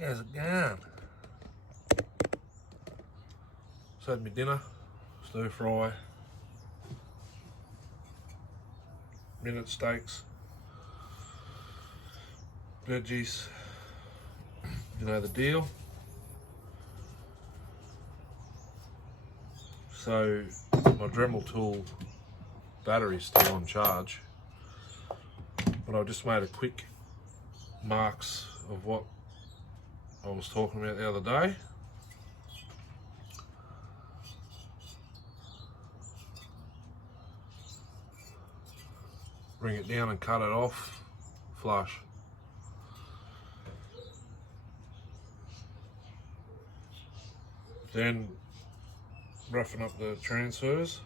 How's it going? Just had my dinner, stir fry, minute steaks, veggies, you know the deal. So my Dremel tool battery's still on charge, but I just made a quick marks of what I was talking about the other day. Bring it down and cut it off flush. Then roughen up the transfers.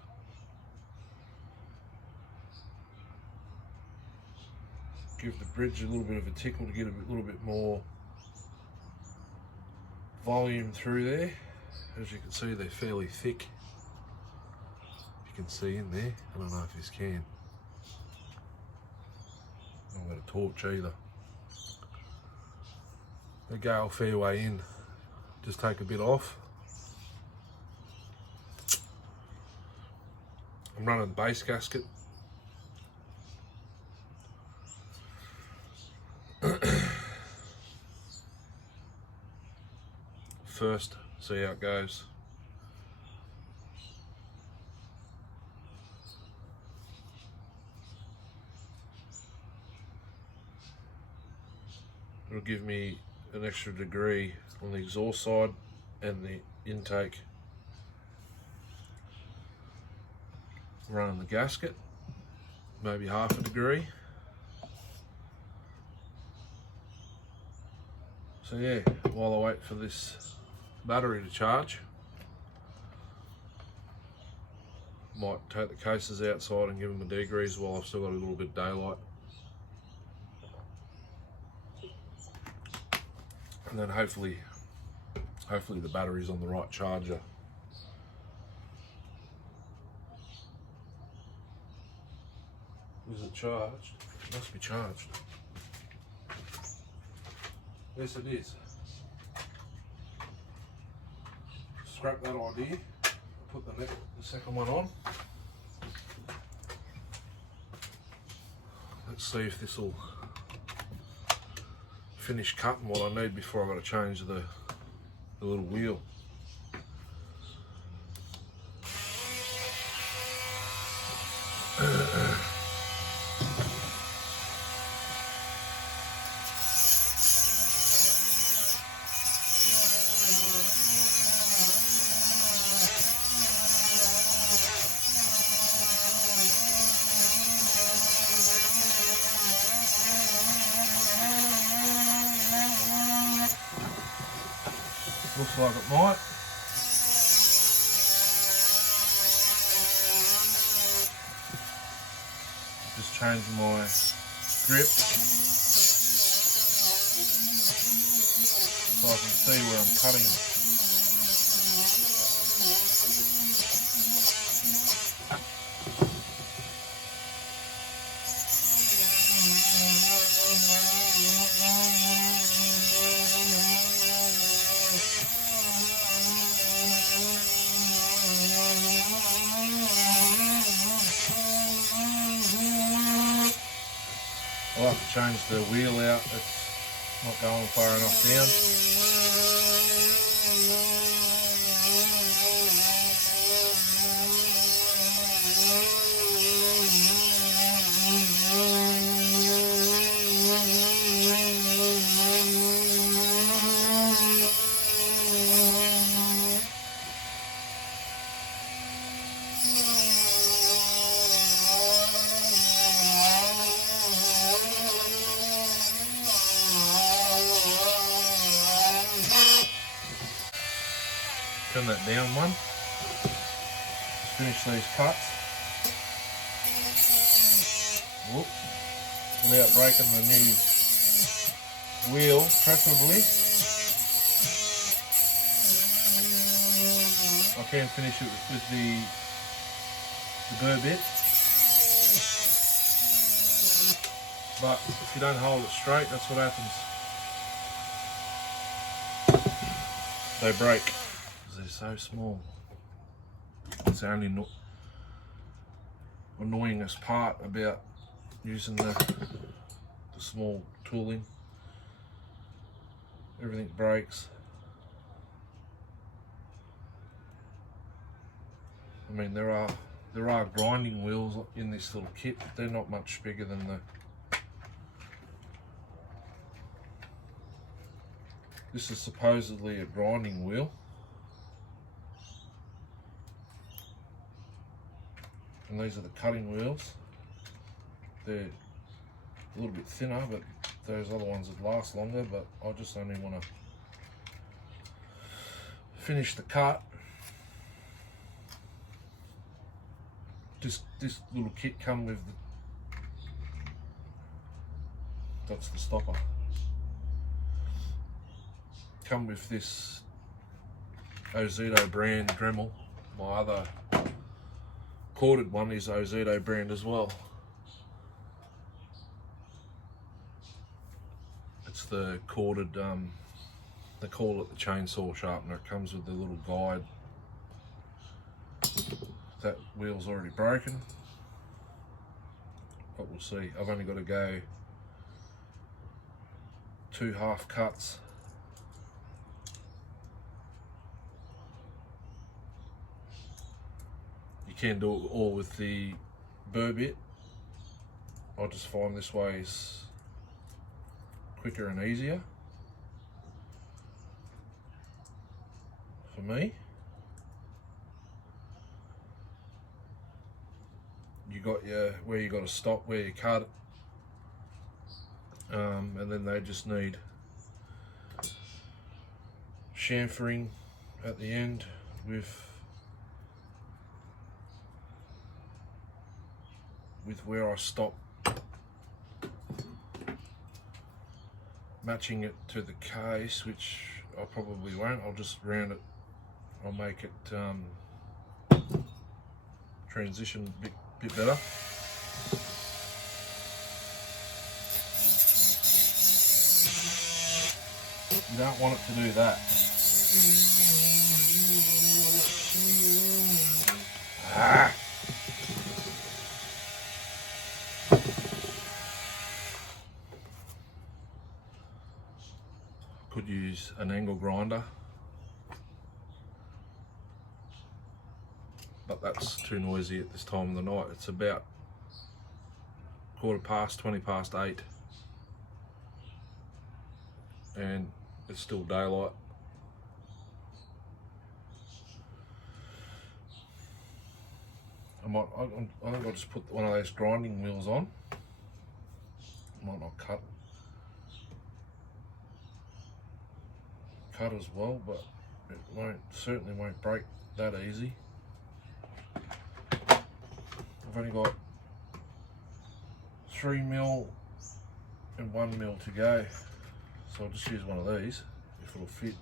Give the bridge a little bit of a tickle to get a little bit more volume through there. As you can see, they're fairly thick. You can see in there. I don't know if this can. I haven't got a torch either. They go a fair way in. Just take a bit off. I'm running base gasket. First, see how it goes. It'll give me an extra degree on the exhaust side and the intake. Running the gasket, maybe half a degree. So yeah, while I wait for this battery to charge, might take the cases outside and give them a degrease while I've still got a little bit of daylight. And then hopefully the battery's on the right charger. Is it charged? It must be charged. Yes, it is. Scrap that idea. Put the second one on. Let's see if this will finish cutting what I need before I've got to change the little wheel. Looks like it might. Just changing my grip so I can see where I'm cutting. I'll have to change the wheel out, it's not going far enough down. Turn that down one. Just finish these cuts. Whoop. Without breaking the new wheel, preferably. I can finish it with the burr bit. But if you don't hold it straight, that's what happens. they break because they're so small. It's the only annoyingest part about using the small tooling. Everything breaks. I mean, there are grinding wheels in this little kit, but they're not much bigger than this is supposedly a grinding wheel. And these are the cutting wheels. They're a little bit thinner, but those other ones would last longer, but I just only want to finish the cut. This little kit come with that's the stopper. Come with this Ozito brand Dremel. My other corded one is Ozito brand as well. It's the corded, they call it the chainsaw sharpener. It comes with the little guide. That wheel's already broken, but we'll see. I've only got to go 2 half cuts. You can do it all with the burr bit. I just find this way is quicker and easier for me. You got where you got to stop, where you cut it, and then they just need chamfering at the end with where I stop, matching it to the case, which I probably won't. I'll just round it. I'll make it transition a bit better. You don't want it to do that. Could use an angle grinder, but that's too noisy at this time of the night. It's about 8:15, and it's still daylight. I think I'll just put one of those grinding wheels on. Might not cut as well, but it certainly won't break that easy. I've only got 3mm and 1mm to go, so I'll just use one of these if it'll fit.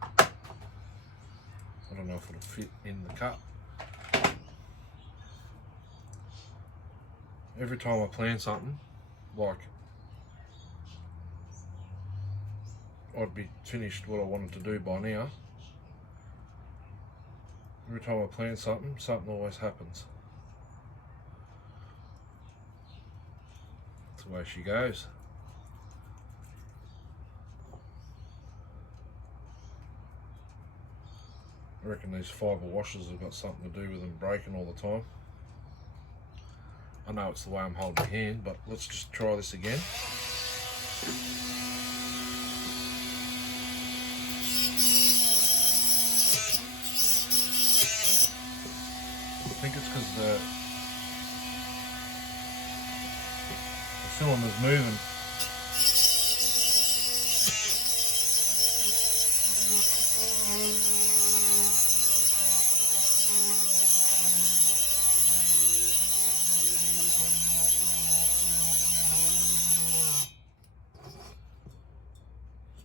I don't know if it'll fit in the cut. Every time I plan something, like I'd be finished what I wanted to do by now. Every time I plan something always happens. That's the way she goes. I reckon these fibre washers have got something to do with them breaking all the time. I know it's the way I'm holding my hand, but let's just try this again. I think it's because the cylinder's moving.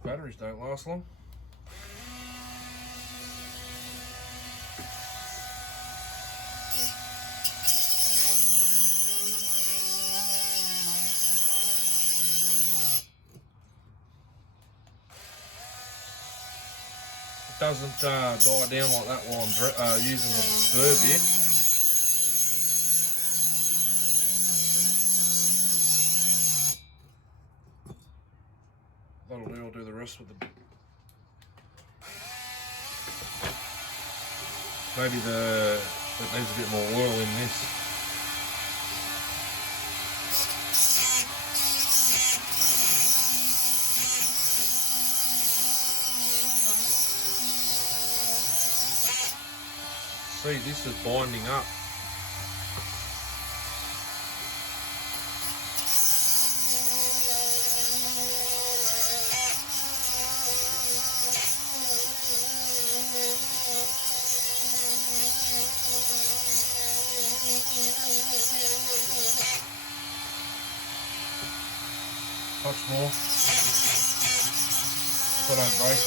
Batteries don't last long. doesn't die down like that while I'm using the burr bit. That'll do. I'll do the rest with the. Maybe it needs a bit more oil in this. See, this is binding up. Touch more. So I don't break it.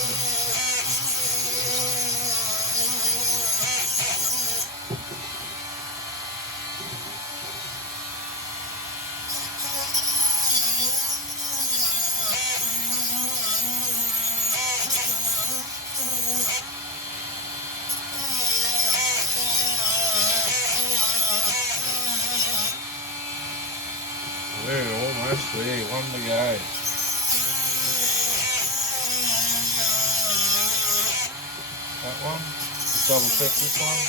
We're almost there, one to go. That one, just double check this one.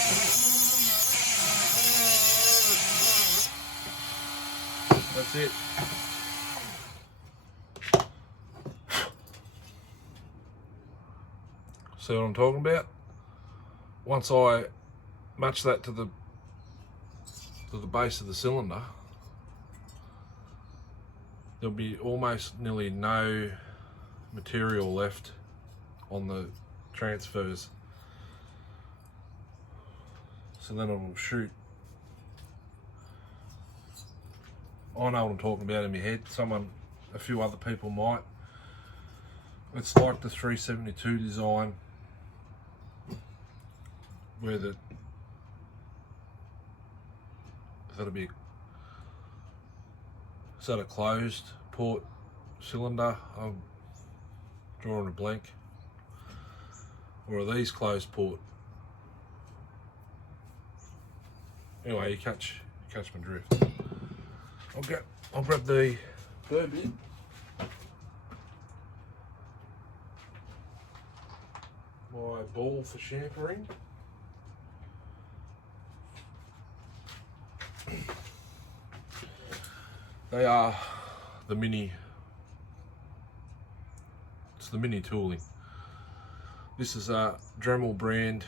That's it. See what I'm talking about? Once I match that to the base of the cylinder, there'll be almost nearly no material left on the transfers. So then it will shoot. I know what I'm talking about in my head. A few other people might. It's like the 372 design, where that'll be. Is that a closed port cylinder? I'm drawing a blank. Or are these closed port? Anyway, you catch my drift. I'll grab the burr bit. My ball for chamfering. They are the mini. It's the mini tooling. This is a Dremel brand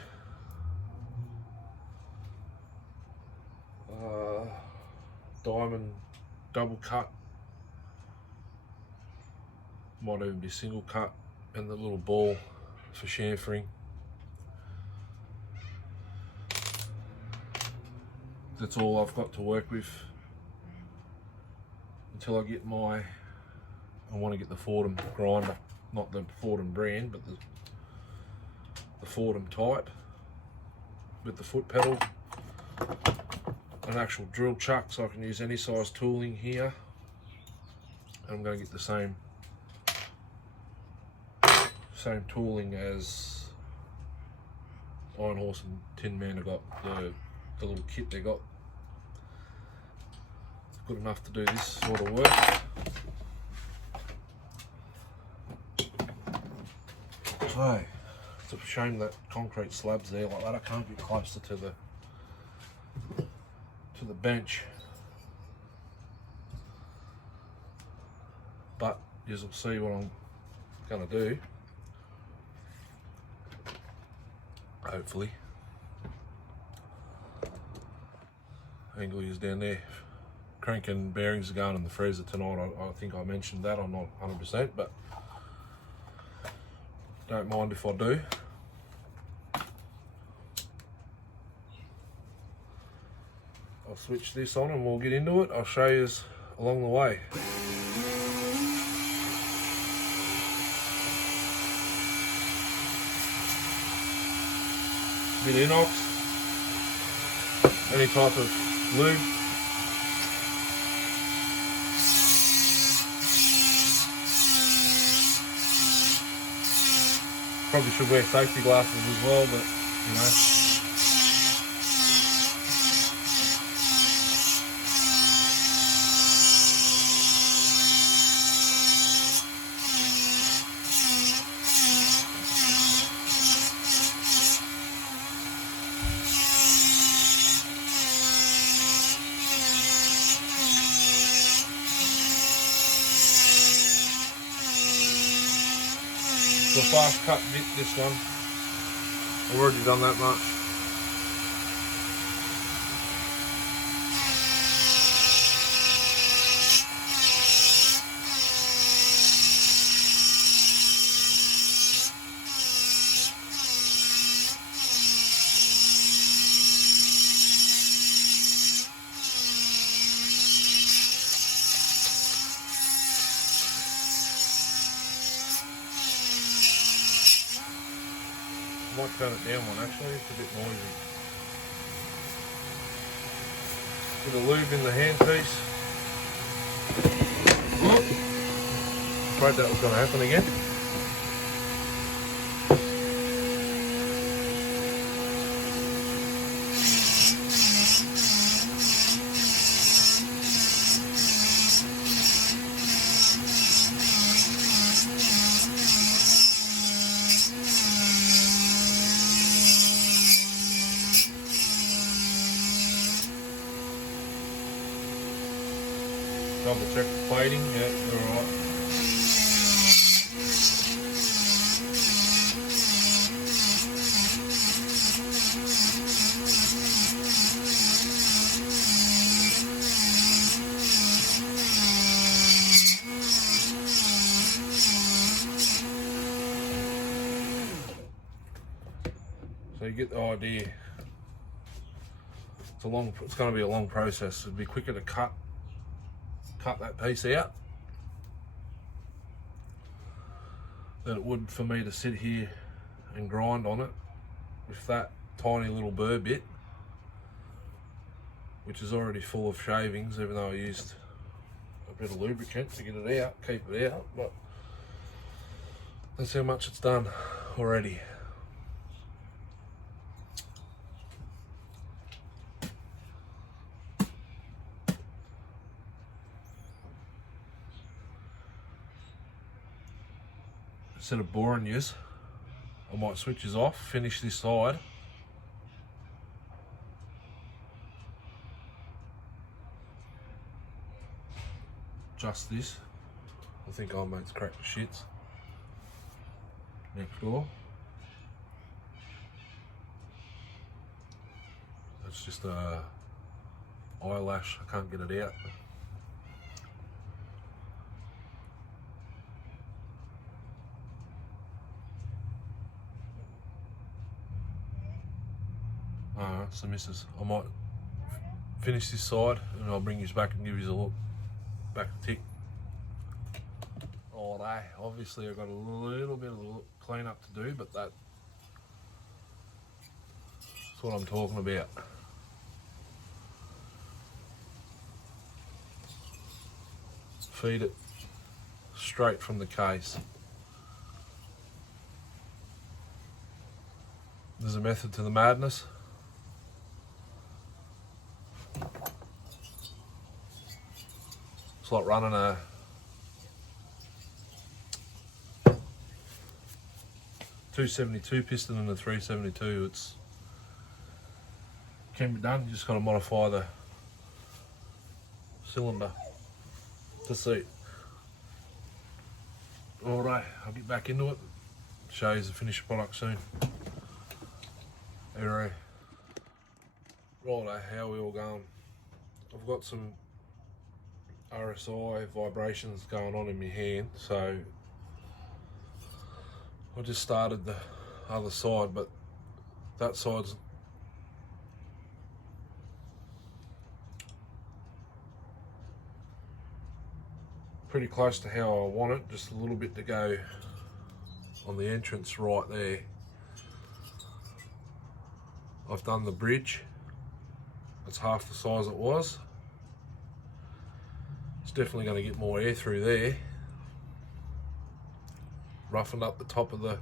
diamond double cut. Might even be single cut, and the little ball for chamfering. That's all I've got to work with until I get I want to get the Fordham grinder, not the Fordham brand, but the Fordham type, with the foot pedal, an actual drill chuck, so I can use any size tooling here. And I'm going to get the same tooling as Iron Horse and Tin Man have got, the little kit they got. It's good enough to do this sort of work. So, it's a shame that concrete slabs there like that. I can't get closer to the bench. But you'll see what I'm going to do. Hopefully. Angle is down there. Crank and bearings are going in the freezer tonight. I think I mentioned that. I'm not 100%, but don't mind if I do. I'll switch this on and we'll get into it. I'll show you along the way. Bit of inox, any type of lube. Probably should wear safety glasses as well, but you know. It's a fast cut bit, this one. I've already done that much. I might turn it down one actually, it's a bit noisy. Bit of lube in the handpiece. Afraid that was going to happen again. Double check the plating, yeah, you're alright. So you get the idea. It's going to be a long process. It'd be quicker to cut that piece out than it would for me to sit here and grind on it with that tiny little burr bit, which is already full of shavings, even though I used a bit of lubricant to get it out, keep it out, but that's how much it's done already. Instead of boring yous, I might switch yous off, finish this side. Just this. I think our mate's cracked the shits. Next door. That's just a eyelash, I can't get it out. So missus, I might finish this side and I'll bring you back and give you a look. Back to tick. Alright, obviously I've got a little bit of clean up to do, but that's what I'm talking about. Feed it straight from the case. There's a method to the madness. It's like running a .272 piston and a 372. It's can be done. You just got to modify the cylinder to suit. Alright, I'll get back into it. Show you the finished product soon. Anyway, righto, how are we all going? I've got some RSI vibrations going on in my hand, so I just started the other side, but that side's pretty close to how I want it, just a little bit to go on the entrance right there. I've done the bridge, it's half the size it was. It's definitely going to get more air through there. Roughened up the top of the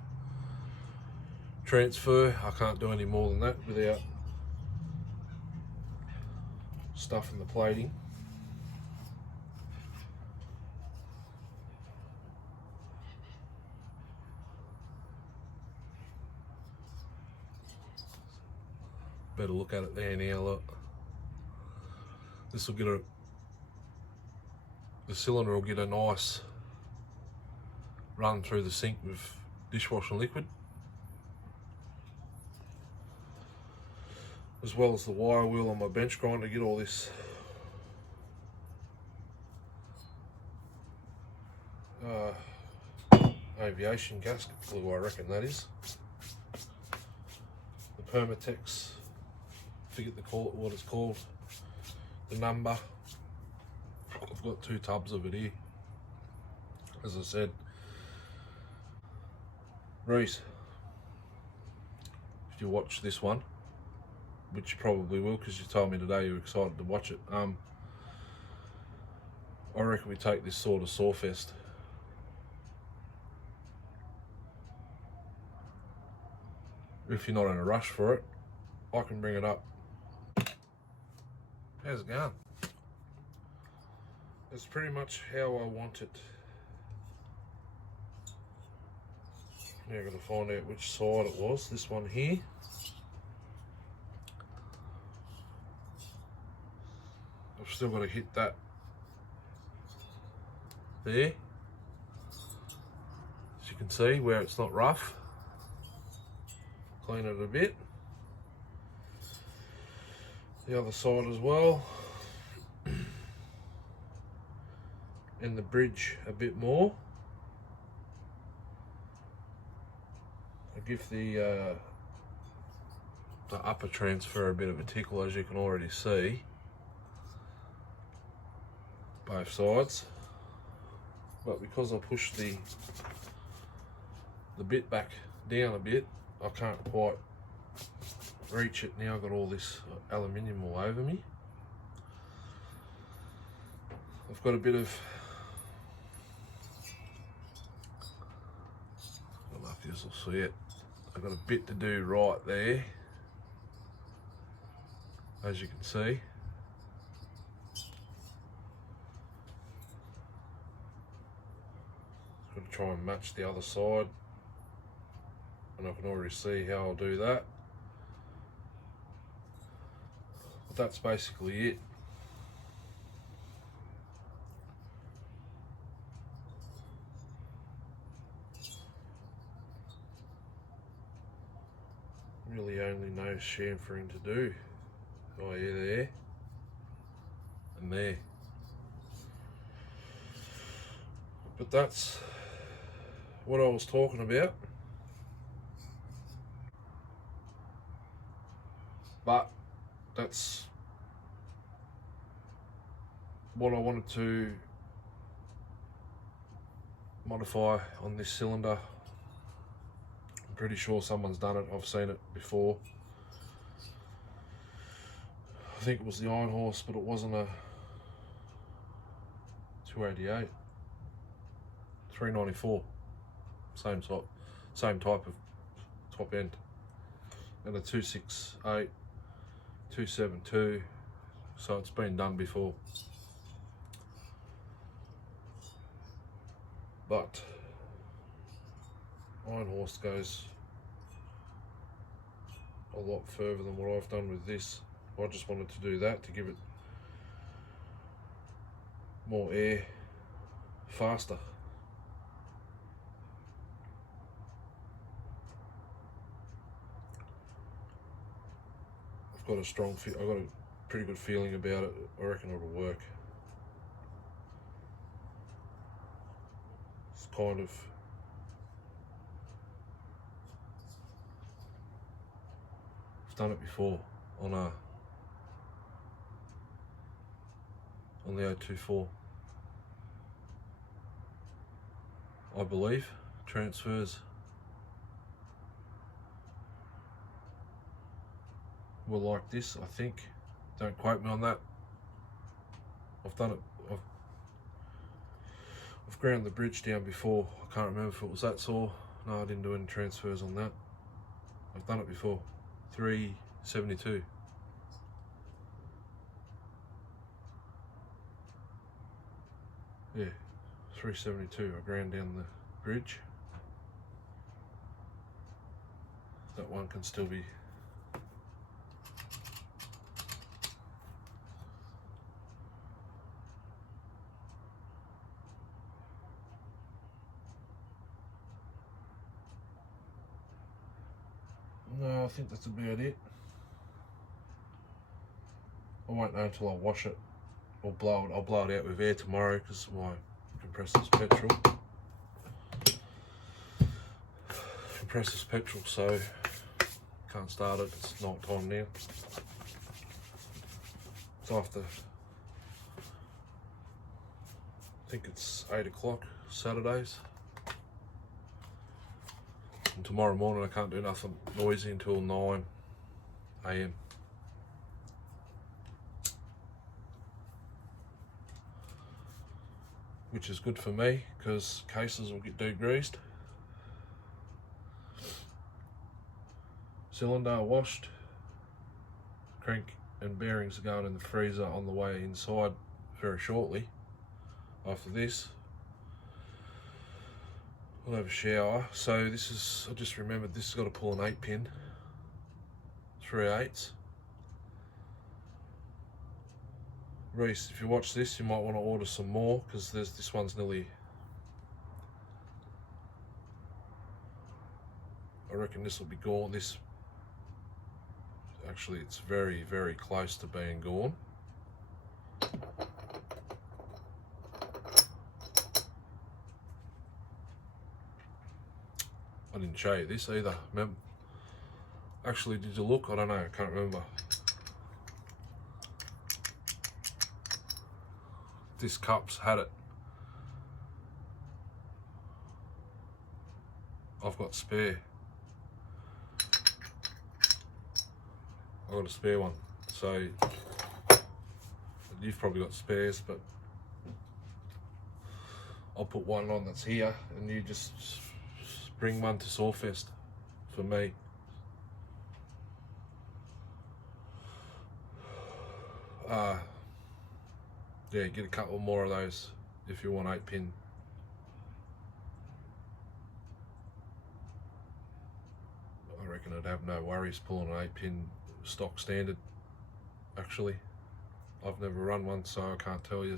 transfer. I can't do any more than that without stuffing the plating. Better look at it there now, look. This will get the cylinder will get a nice run through the sink with dishwashing liquid, as well as the wire wheel on my bench grinder to get all this aviation gasket glue, I reckon that is. The Permatex, forget what it's called, the number. I've got 2 tubs of it here. As I said, Rhys, if you watch this one, which you probably will because you told me today you were excited to watch it, I reckon we take this sort of Sawfest. If you're not in a rush for it, I can bring it up. How's it going? That's pretty much how I want it. Now I've got to find out which side it was. This one here. I've still got to hit that there. As you can see, where it's not rough. Clean it a bit. The other side as well. And the bridge a bit more. I give the upper transfer a bit of a tickle, as you can already see. Both sides. But because I pushed the bit back down a bit, I can't quite reach it. Now I've got all this aluminium all over me. I've got a bit of, I don't know if you will see it, I've got a bit to do right there, as you can see. Got to try and match the other side, and I can already see how I'll do that. But that's basically it. Really only no chamfering to do. Oh yeah, there and there. But that's what I was talking about. But that's what I wanted to modify on this cylinder. I'm pretty sure someone's done it. I've seen it before. I think it was the Iron Horse, but it wasn't a 288. 394. Same type of top end. And a 268, 272. So it's been done before. But Iron Horse goes a lot further than what I've done with this. I just wanted to do that to give it more air faster. I've got a pretty good feeling about it. I reckon it'll work. It's kind of I've done it before on the 024, I believe. Transfers were like this, I think. Don't quote me on that. I've done it. I've ground the bridge down before. I can't remember if it was that saw. No, I didn't do any transfers on that. I've done it before. 372. Yeah, 372. I ground down the bridge. That one can still be. No, I think that's about it. I won't know until I wash it or blow it. I'll blow it out with air tomorrow because my compressor's petrol. Compressor's petrol, so can't start it. It's night time now. It's after, I think it's 8 o'clock Saturdays. And tomorrow morning I can't do nothing noisy until 9 AM. Which is good for me because cases will get degreased. Cylinder washed. Crank and bearings are going in the freezer on the way inside very shortly. After this, I'll have a shower. So this is, I just remembered this has got to pull an 8-pin, 3/8. Rhys, if you watch this, you might want to order some more because this one's nearly, I reckon this will be gone. This, actually it's very, very close to being gone. I didn't show you this either. Remember? Actually, did you look? I don't know, I can't remember. This cup's had it. I've got spare. I've got a spare one. So you've probably got spares, but I'll put one on that's here and you just bring one to Sawfest for me. Yeah, get a couple more of those if you want 8-pin. I reckon I'd have no worries pulling an 8-pin stock standard. Actually, I've never run one, so I can't tell you.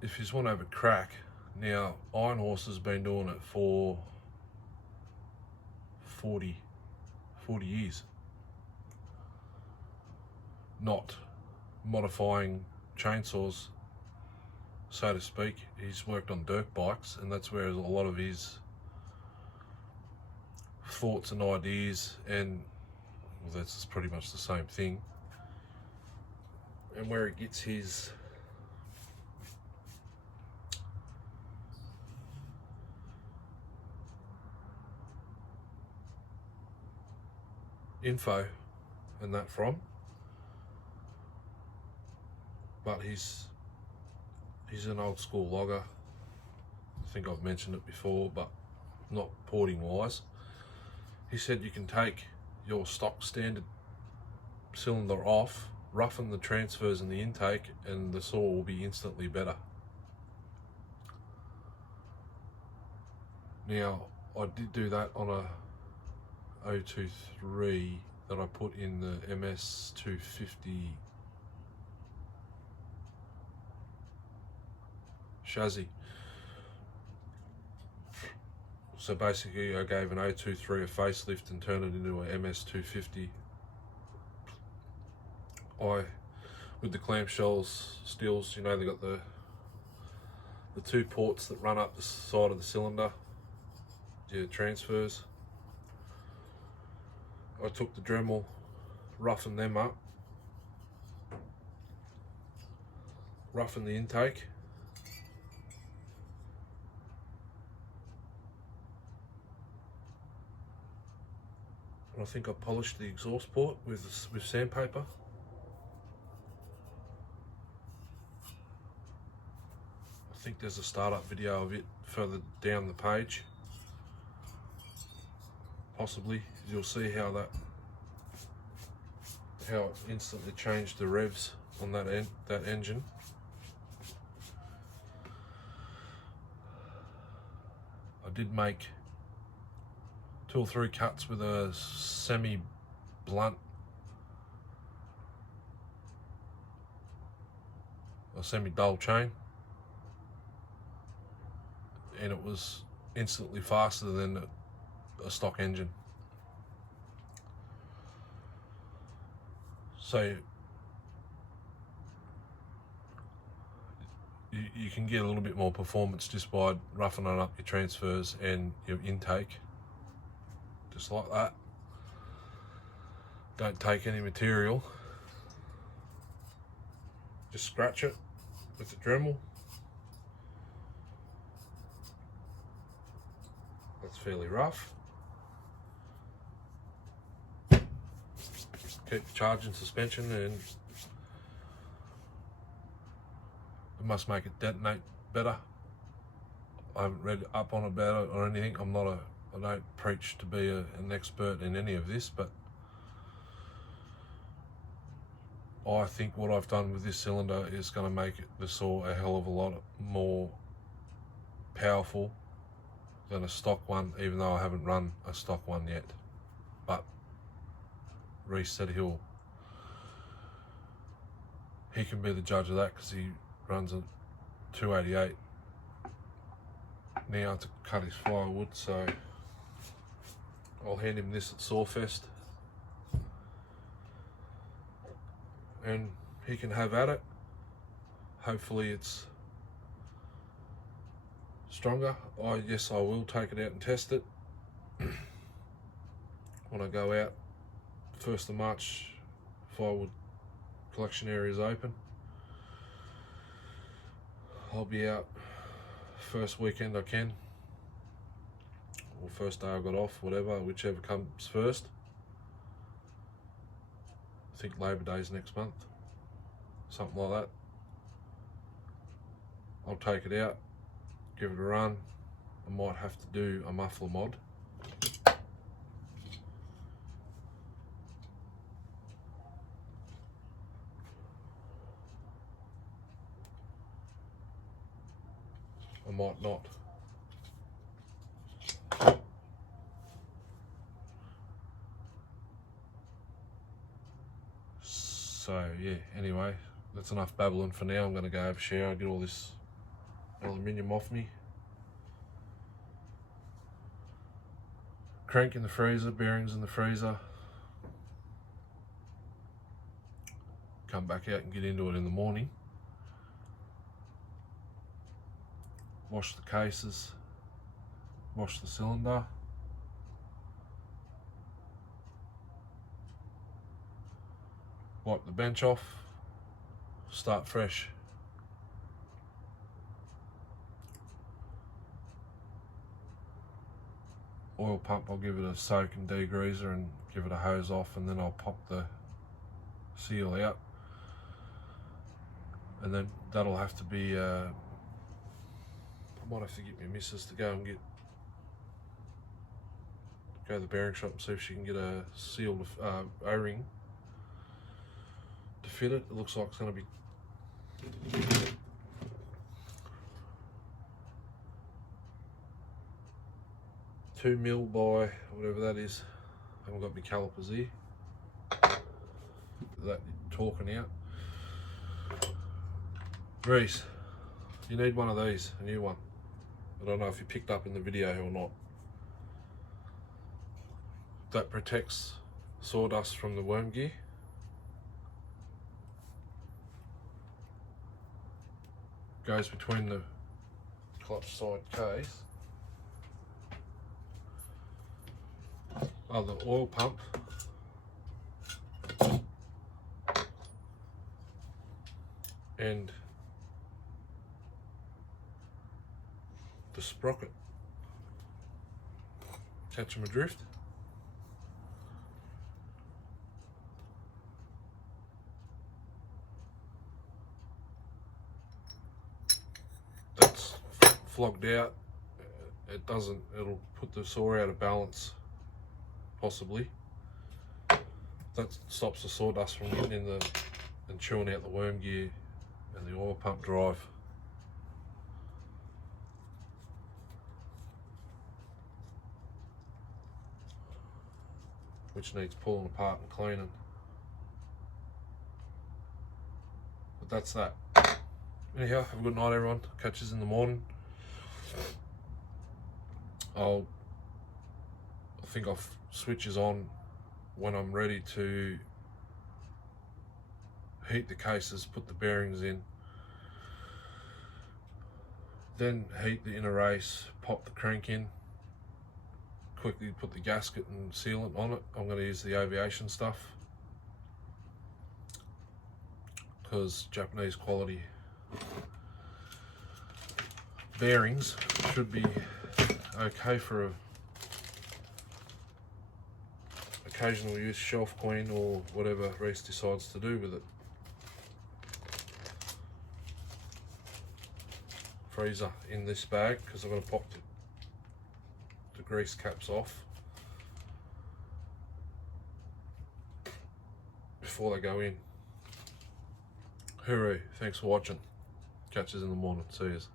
If you just want to have a crack, now Iron Horse has been doing it for 40 years. Not modifying chainsaws, so to speak. He's worked on dirt bikes, and that's where a lot of his thoughts and ideas, and well, that's pretty much the same thing, and where he gets his info and that from. But he's an old school logger. I think I've mentioned it before, but not porting wise. He said you can take your stock standard cylinder off, roughen the transfers and the intake, and the saw will be instantly better. Now, I did do that on a 023 that I put in the MS 250 chassis. So basically I gave an 023 a facelift and turned it into a MS 250. With the clamshells, steels, you know, they got the 2 ports that run up the side of the cylinder, your transfers. I took the Dremel, roughened them up, roughened the intake, and I think I polished the exhaust port with sandpaper. I think there's a startup video of it further down the page. possibly. You'll see how it instantly changed the revs on that engine. I did make 2 or 3 cuts with a semi-blunt or semi-dull chain, and it was instantly faster than a stock engine. So you can get a little bit more performance just by roughening up your transfers and your intake, just like that. Don't take any material, just scratch it with the Dremel. That's fairly rough. Keep charging suspension, and it must make it detonate better. I haven't read up on about it or anything. I don't preach to be an expert in any of this, but I think what I've done with this cylinder is going to make the saw a hell of a lot more powerful than a stock one, even though I haven't run a stock one yet. But Rhys said he can be the judge of that, because he runs a 288 now to cut his firewood. So I'll hand him this at Sawfest, and he can have at it. Hopefully it's stronger. Yes, I will take it out and test it when I go out. 1st of March, firewood collection area is open. I'll be out first weekend I can, or first day I got off, whatever, whichever comes first. I think Labor Day's next month, something like that. I'll take it out, give it a run. I might have to do a muffler mod. I might not. So yeah, anyway, that's enough babbling for now. I'm going to go have a shower, get all this aluminium off me. Crank in the freezer, bearings in the freezer. Come back out and get into it in the morning. Wash the cases, wash the cylinder. Wipe the bench off, start fresh. Oil pump, I'll give it a soak and degreaser and give it a hose off, and then I'll pop the seal out. And then that'll have to be, I might have to get my missus to go to the bearing shop and see if she can get a sealed O-ring to fit it. It looks like it's going to be $2 mil by whatever that is. I haven't got my calipers here. That talking out. Rhys, you need one of these, a new one. I don't know if you picked up in the video or not. That protects sawdust from the worm gear. Goes between the clutch side case. The oil pump. And the sprocket. Catch 'em adrift. That's flogged out. It'll put the saw out of balance possibly. That stops the sawdust from getting in and chewing out the worm gear and the oil pump drive. Which needs pulling apart and cleaning. But that's that. Anyhow, have a good night everyone. Catch us in the morning. I think I'll switch us on when I'm ready to heat the cases, put the bearings in, then heat the inner race, pop the crank in, quickly put the gasket and sealant on it. I'm going to use the aviation stuff because Japanese quality bearings should be okay for occasional use, shelf queen or whatever Rhys decides to do with it. Freezer in this bag because I'm going to pop the grease caps off before they go in. Hooroo, thanks for watching. Catch us in the morning. See yous.